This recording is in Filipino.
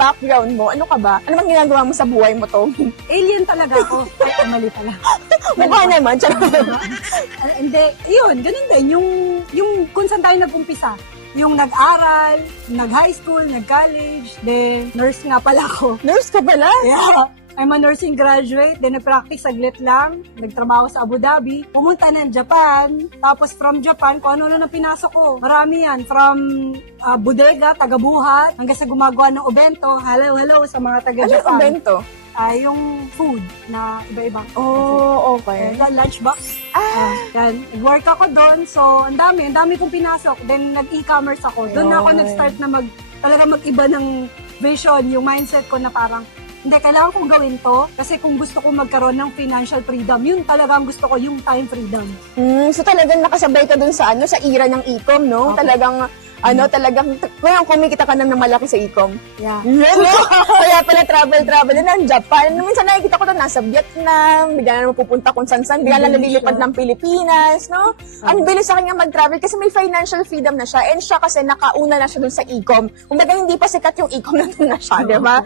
background mo, ano ka ba? Ano bang ginagawa mo sa buhay mo, Tom? Alien talaga ako. Ay, mali pala. Mukha naman, Hindi, yun, ganun din. Yung kung saan tayo nag-umpisa. Yung nag-aral, nag-high school, nag-college, then nurse nga pala ako. Nurse ka pala? Yeah. I'm a nursing graduate, then nag-practice saglit lang, nagtrabaho sa Abu Dhabi, pumunta ng Japan, tapos from Japan, kung ano na pinasok ko. Marami yan, from bodega, taga-buhat, hanggang sa gumagawa ng obento, hello sa mga Ano taga-Japan. yung bento? Yung food na iba-iba. Oh, okay. Lunchbox. Yan. Work ako doon. So, ang dami kong pinasok. Then, nag-e-commerce ako. Doon ako Okay. nag-start na talaga mag-iba ng vision, yung mindset ko na parang, hindi, kailangan kong gawin to. Kasi kung gusto ko magkaroon ng financial freedom, yun talaga ang gusto ko, yung time freedom. So talagang nakasabay ka dun sa sa era ng e-com, no? Okay. Talagang, ngayon kumikita ka na ng malaki sa e-com. Yeah. No? Kaya pala travel na ng Japan. Minsan nakikita ko na nasa Vietnam, bigla na mapupunta kung saan-saan, bigla na nalilipad ng Pilipinas, no? Ang bilis sa kanya mag-travel kasi may financial freedom na siya and siya kasi nakauna na siya dun sa e-com. Kumbaga hindi pa sikat yung e-com na dun na siya, di ba?